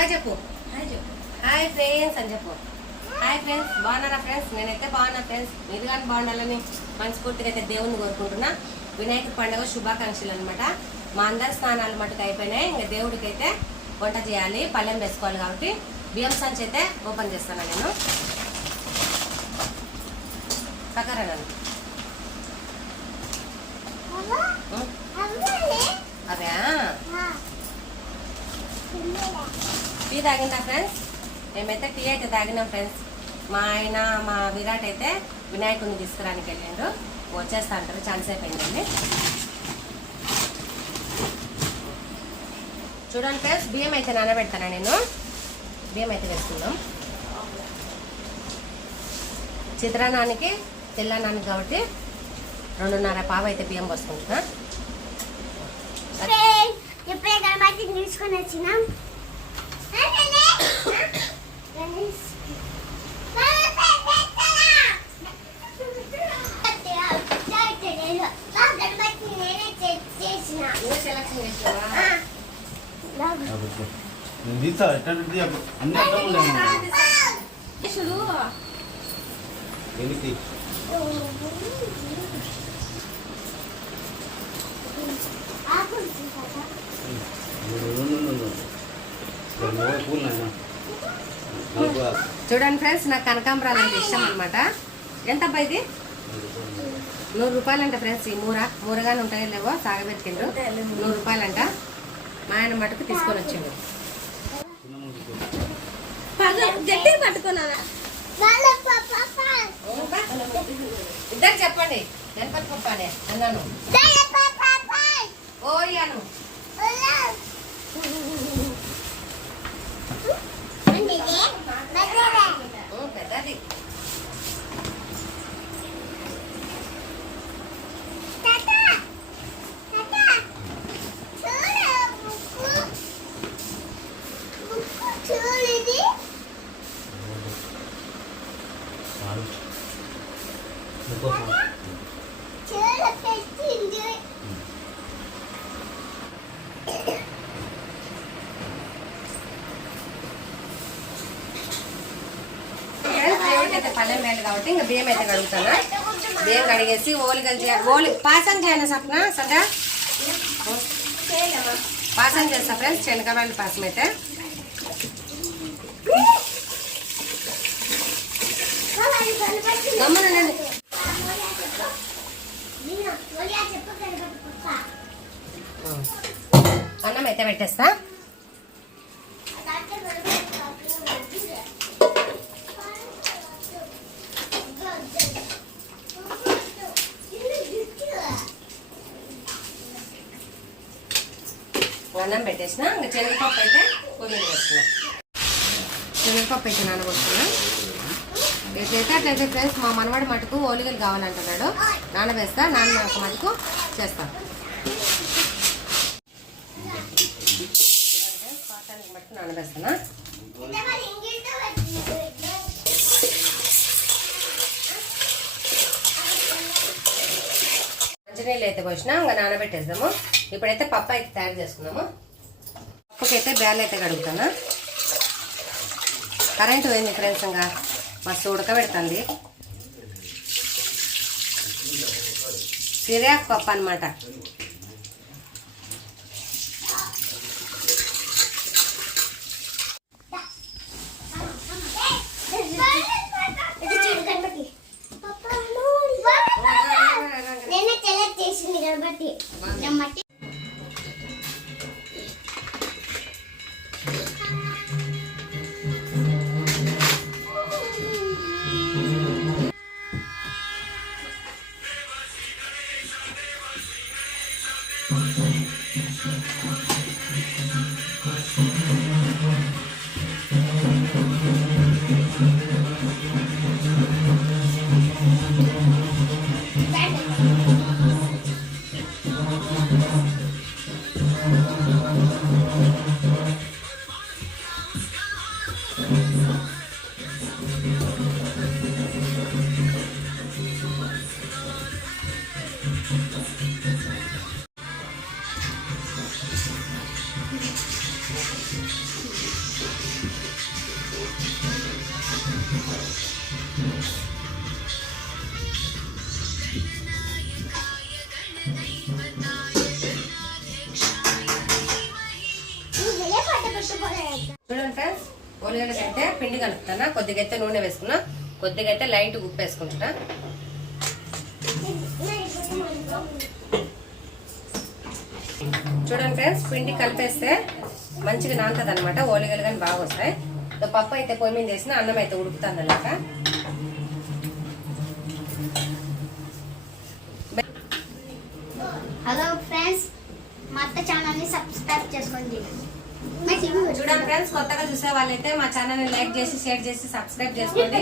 Hi చెప్పు. Hi friends అని చెప్పు. హాయ్ ఫ్రెండ్స్, బాగున్నారా ఫ్రెండ్స్? నేనైతే బాగున్నా ఫ్రెండ్స్. మీరు కానీ బాగుండాలని మనస్ఫూర్తిగా అయితే దేవుణ్ణి కోరుకుంటున్నా. వినాయక పండుగ శుభాకాంక్షలు అనమాట. మా అందరి స్నానాలు మటుకు అయిపోయినాయి. ఇంకా దేవుడికి అయితే వంట చేయాలి, పళ్ళెం వేసుకోవాలి కాబట్టి బియ్యం సంచి అయితే ఓపెన్ చేస్తాను నేను. సకరనండి అవే టీ తాగిందా ఫ్రెండ్స్? మేమైతే టీ అయితే తాగినాం ఫ్రెండ్స్. మా ఆయన మా విరాట్ అయితే వినాయకుడిని తీసుకురానికి వెళ్ళిండు. వచ్చేస్తా అంటారు, ఛాన్స్ అయిపోయిందండి. చూడండి ఫ్రెండ్స్, బియ్యం అయితే నానబెడతాను నేను. బియ్యం అయితే వేసుకుందాం. చిత్రాన్నానికి తెల్లన్నానికి కాబట్టి 2.5 పావు అయితే బియ్యం పోసుకుంటున్నా. ఇప్పుడే గణపతిని తీసుకొని వచ్చినాం. చూడండి ఫ్రెండ్స్, నాకు కనకాంబరాలు అంటే ఇష్టం అనమాట. ఎంత అబ్బా ఇది? 100 రూపాయలంట ఫ్రెండ్స్. ఈ మూరగానే ఉంటాయో లేవో సాగబెట్టిండ్రు. 100 రూపాయలంట. మా ఆయన మటుకు తీసుకొని వచ్చిండు. ఇద్దరు చెప్పండి. గణపతి పప్పానే అన్నాను. ఓరియాను పెద్దది. పల్లెం వేయాలి కాబట్టి ఇంకా బియ్యం అయితే కడుగుతాను. బియ్యం కడిగేసి ఓలిగలు చేయాలి. పాసం చేయాలి సప్న సదా పాసం చేస్తా ఫ్రెండ్స్. శనగబాయల పాసం అయితే గమ్మునండి. అన్నం అయితే పెట్టేస్తా. అన్నం పెట్టేసిన. ఇంకా శనగపప్పు అయితే పొయ్యి వేస్తున్నా. శనగపప్పు అయితే నానబోతున్నా. ఎట్లయితే అట్లయితే ఫ్రెండ్స్, మా మనవాడి మటుకు ఓలిగలు కావాలంటున్నాడు. నానవేస్తా. నాన్న మటుకు చేస్తా. పాతానికి మటుకు నానవేస్తానా. మంచినీళ్ళు అయితే పోసినా. ఇంకా నానబెట్టేద్దాము. ఇప్పుడైతే పప్పు అయితే తయారు చేసుకుందాము. పప్పుకైతే బ్యాల్ అయితే కడుగుతాను. కరెంటు పోయింది ఫ్రెండ్స్. ఇంకా మస్తు ఉడకబెడుతుంది. సిరియాకు పప్పు అనమాట. చూడండి ఫ్రెండ్స్, ఓలిగలకి అయితే పిండి కలుపుతానా. కొద్దిగా అయితే నూనె వేసుకున్నా, కొద్దిగా అయితే లైట్ ఉప్పు వేసుకుంటా. చూడండి ఫ్రెండ్స్, పిండి కలిపేస్తే మంచిగా నానుతుంది అనమాట. ఓలిగలు కానీ బాగా వస్తాయి. పప్పు అయితే పొయ్యి మీద వేసిన, అన్నం అయితే ఉడుకుతుంది అనమాట. హలో ఫ్రెండ్స్, మా అత్త ఛానల్ని సబ్స్క్రైబ్ చేసుకోండి. చూడండి ఫ్రెండ్స్, కొత్తగా చూసే వాళ్ళైతే మా ఛానల్ ని లైక్ చేసి, షేర్ చేసి, సబ్స్క్రైబ్ చేసుకోండి.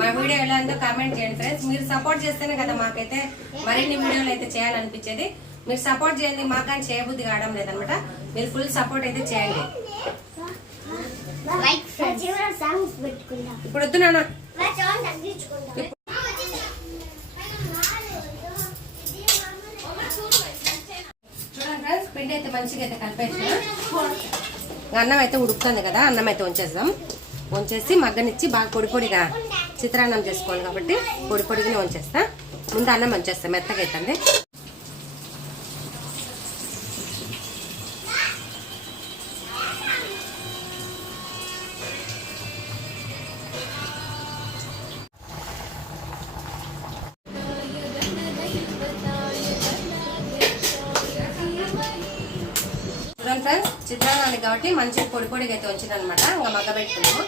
మా వీడియో ఎలా ఉందో కామెంట్ చేయండి ఫ్రెండ్స్. మీరు సపోర్ట్ చేస్తేనే కదా మాకైతే మరిన్ని వీడియోలు అయితే చేయాలనిపించేది. మీరు సపోర్ట్ చేయండి, మాకని చేయబుద్ధి కావడం లేదనమాట. మీరు ఫుల్ సపోర్ట్ అయితే చేయండి. ఇప్పుడు వద్దు నాన్న. చూడండి ఫ్రెండ్స్, పిండి అయితే మంచిగా అయితే కలిపేసిన. అన్నం అయితే ఉడుకుతుంది కదా, అన్నం అయితే ఉంచేద్దాం. ఉంచేసి మగ్గనిచ్చి బాగా పొడి పొడిగా చిత్రాన్నం చేసుకోవాలి కాబట్టి పొడి పొడిగానే ఉంచేస్తా. ముందు అన్నం ఉంచేస్తా, మెత్తగా అవుతుంది. చూడండి ఫ్రెండ్స్, చిత్రాన్నానికి కాబట్టి మంచిగా పొడి పొడిగా అయితే వచ్చిందనమాట. ఇంకా మగ్గ పెట్టుకున్నాము.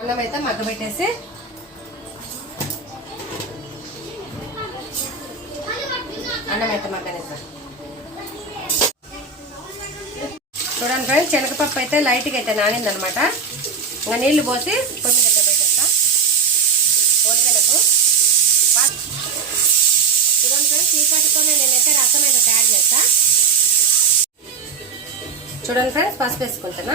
అన్నం అయితే మగ్గ పెట్టేసి అన్నం అయితే మగ్గనిస్తాం. చూడండి ఫ్రెండ్స్, శనగపప్పు అయితే లైట్గా అయితే నానిందనమాట. ఇంకా నీళ్లు పోసి పొయ్యి మీద అయితే పెట్టేస్తా ఓలిగలకు. చూడండి ఫ్రెండ్స్, ఈ కట్టుకొని నేనైతే రసం అయితే తయారు చేస్తా. చూడండి ఫ్రెండ్స్, పసుపు వేసుకుంటున్నా.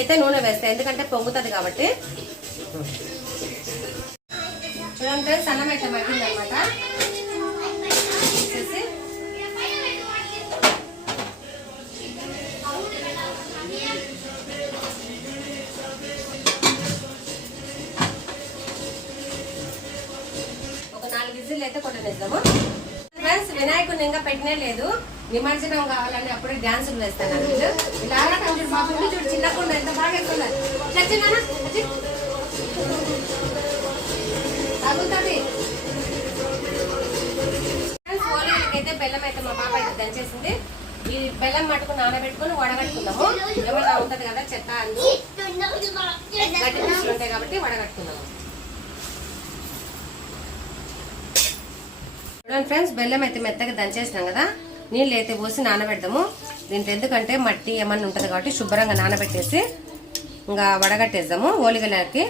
అయితే నూనె వేస్తా, ఎందుకంటే పొంగుతుంది కాబట్టి. చూడండి ఫ్రెండ్స్, అన్నం అయితే మగ్గింది అనమాట. ఒక 4 విజిల్ అయితే కొట్టనిద్దాము. ఫ్రెండ్స్, వినాయకుడిని ఇంకా పెట్టినే లేదు. నిమజ్జనం కావాలని అప్పుడే డ్యాన్సులు వేస్తాను. ఇలా చూడు, మా పిల్లలు చూడు, చిన్నకుండా ఎంత బాగా ఎక్కున్నారు. తగ్గుతుంది. ఓలిగలకైతే బెల్లం అయితే మా పాప అయితే దంచేసింది. ఈ బెల్లం మటుకు నానబెట్టుకుని వడగట్టుకుందాము. ఏమన్నా ఉంటది కదా చెత్త అందు గట్టి పీసులు ఉంటాయి కాబట్టి వడగట్టుకుందాము. చూడండి ఫ్రెండ్స్, బెల్లం అయితే మెత్తగా దంచేసినాం కదా. నీళ్ళు అయితే పోసి నానబెడదాము. దీంట్లో ఎందుకంటే మట్టి ఏమన్నా ఉంటుంది కాబట్టి శుభ్రంగా నానబెట్టేసి ఇంకా వడగట్టేద్దాము. ఓలిగలకి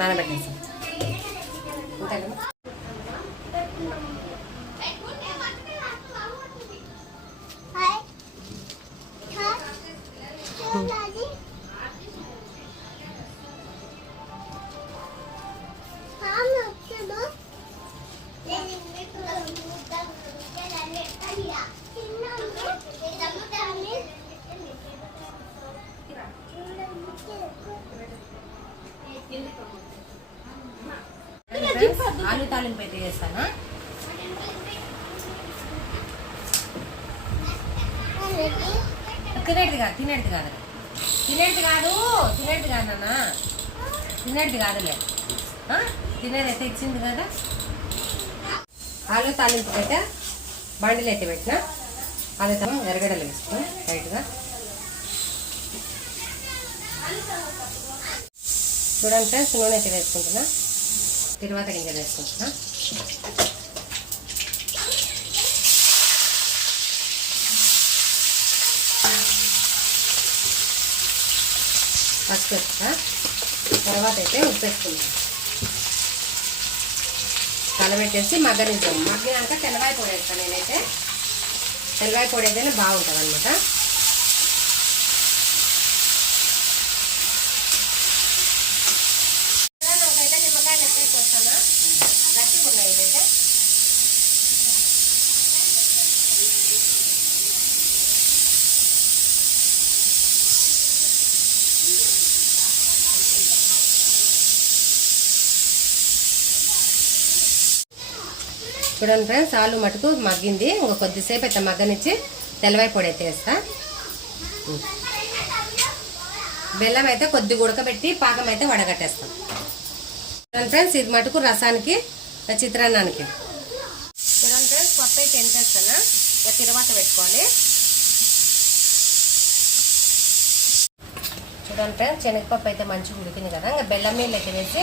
నానబెట్టేస్తాం. అంతే కదా. ఆలు తాలింపు అయితే చేస్తానా. తినేది కాదు, తినేది కాదు, తినేది కాదు, తినేది కాదు నాన్న, తినేది కాదులే. తినేది అయితే ఇచ్చింది కదా. ఆలు తాలింపు అయితే బండిలు అయితే పెట్టిన. అది ఎరగడలు వేసుకుని లైట్గా. చూడండి ఫ్రెండ్స్, నూనె అయితే వేసుకుంటున్నా. తిరువాత గింజలు వేసుకుంటున్నా. పసుపు వేస్తా. తర్వాత అయితే ఉప్పు వేసుకుంటాం. కలబెట్టేసి మగ్గనిద్దాం. మగ్గినాక తెల్లవాయి పొడి వేస్తాను నేనైతే. తెల్లవాయి పొడి అయితేనే బాగుంటుంది అనమాట. ఒకైతే నిమ్మకాయలు ఎక్కేసి వస్తానా. గట్టిగా ఉన్నాయి ఇదైతే. చూడండి ఫ్రెండ్స్, ఆలు మటుకు మగ్గింది. ఇంకో కొద్దిసేపు అయితే మగ్గనిచ్చి తెల్లవాయి పొడి అయితే వేస్తా. బెల్లం అయితే కొద్దిగా ఉడకబెట్టి పాకం అయితే వడగట్టేస్తాం. చూడండి ఫ్రెండ్స్, ఇది మటుకు రసానికి చిత్రాన్నానికి. చూడండి ఫ్రెండ్స్, పప్పు అయితే ఎంత వేస్తానా తిరువాత పెట్టుకోవాలి. చూడండి ఫ్రెండ్స్, శనగపప్పు అయితే మంచిగా ఉడికింది కదా. ఇంకా బెల్లం నీళ్ళు అయితే వేసి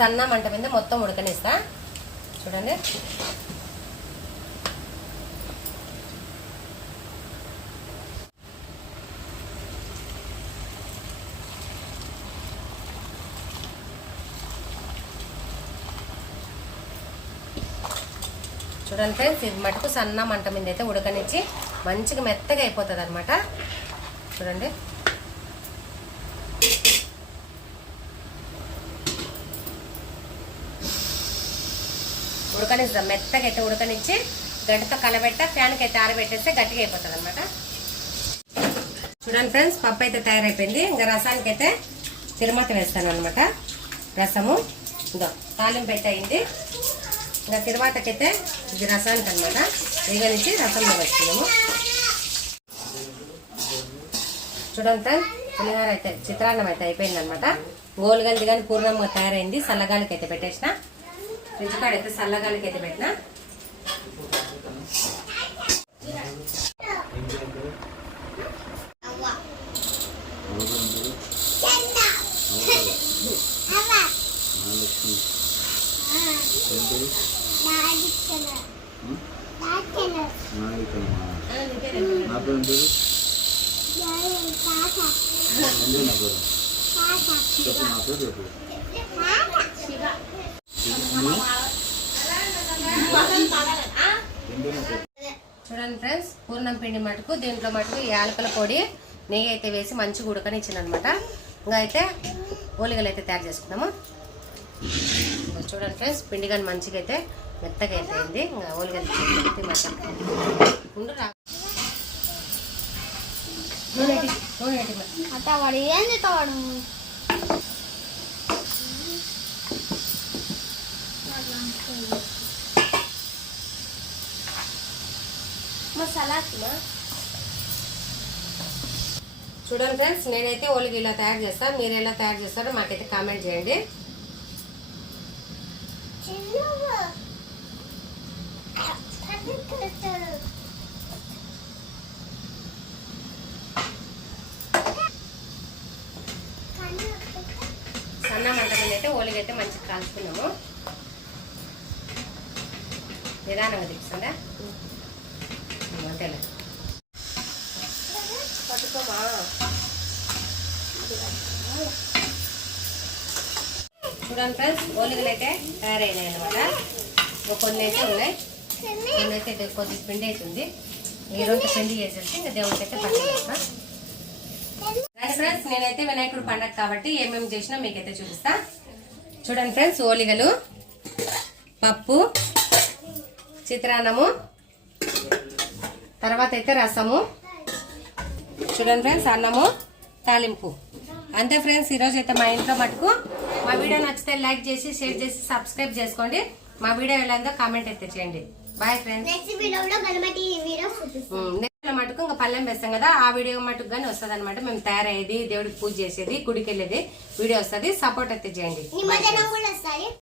సన్న మంట మీద మొత్తం ఉడకనిస్తా. చూడండి, చూడండి ఫ్రెండ్స్, ఇది మటుకు సన్న మంట మీద అయితే ఉడకనిచ్చి మంచిగా మెత్తగా అయిపోతుంది అనమాట. చూడండి, ఉడకనిస్తాం. మెత్తగా అయితే ఉడకనిచ్చి గడ్డతో కలబెట్ట ఫ్యాన్కి అయితే ఆరబెట్టేస్తే గట్టిగా అయిపోతుంది అనమాట. చూడండి ఫ్రెండ్స్, పప్పు అయితే తయారైపోయింది. ఇంకా రసానికి అయితే తిరుమత వేస్తాను అనమాట. రసము ఇదో తాలింపు అయితే అయింది. ఇంకా తిరువాతకైతే ఇది రసానికి అనమాట. వేగనిచ్చి రసంలో వేస్తున్నాము. చూడండి ఫ్రెండ్స్, పులిహోర అయితే చిత్రాన్నం అయితే అయిపోయింది అనమాట. గోలుగంది కానీ పూర్ణంగా తయారైంది. చల్లగాలికి అయితే పెట్టేసిన. ఫ్రిడ్జ్ కాడ అయితే చల్లగాలికి అయితే పెట్టిన. చూడండి ఫ్రెండ్స్, పూర్ణం పిండి మటుకు దీంట్లో మటుకు యాలకుల పొడి నెయ్యి అయితే వేసి మంచిగా ఉడకనిచ్చింది అనమాట. ఇంకా అయితే ఓలిగలు అయితే తయారు చేసుకున్నాము. చూడండి ఫ్రెండ్స్, పిండి కానీ మంచిగా అయితే మెత్తగా అయిపోయింది. ఇంకా ఓలిగలు ఉండు రా చూడండి ఫ్రెండ్స్, నేనైతే ఓలిగి ఇలా తయారు చేస్తాను. మీరు ఎలా తయారు చేస్తారో మాకైతే కామెంట్ చేయండి. సన్న మంట మీద అయితే ఓలిగి అయితే మంచిగా కాల్చుకున్నాము. నిదానంగా తిప్పుతుందా అంతేలే. పట్టుకోమా. చూడండి ఫ్రెండ్స్, ఓలిగలు అయితే తయారైనాయి అనమాట. కొన్ని అయితే ఉన్నాయి, కొన్ని అయితే కొద్ది పిండి అవుతుంది. ఈ రోజు పిండి చేసేసి ఇంకా దేవుడికి అయితే పండుగ చేస్తా. ఫ్రెండ్స్, నేనైతే వినాయకుడు పండుగ కాబట్టి ఏమేమి చేసినా మీకైతే చూపిస్తా. చూడండి ఫ్రెండ్స్, ఓలిగలు, పప్పు, చిత్రాన్నము, తర్వాత అయితే రసము, చూడండి ఫ్రెండ్స్ అన్నము, తాలింపు. అంతే ఫ్రెండ్స్, ఈరోజు అయితే మా ఇంట్లో మటుకు. మా వీడియో నచ్చితే లైక్ చేసి షేర్ చేసి సబ్స్క్రైబ్ చేసుకోండి. మా వీడియో ఎలా ఉందో కామెంట్ అయితే చేయండి. Bye friends. నెక్స్ట్ మటుకు ఇంకా పల్లెం వేస్తాం కదా, ఆ వీడియో మటుకు కానీ వస్తుంది అనమాట. మేము తయారయ్యేది, దేవుడికి పూజ చేసేది, గుడికి వెళ్ళేది వీడియో వస్తుంది. సపోర్ట్ అయితే చేయండి.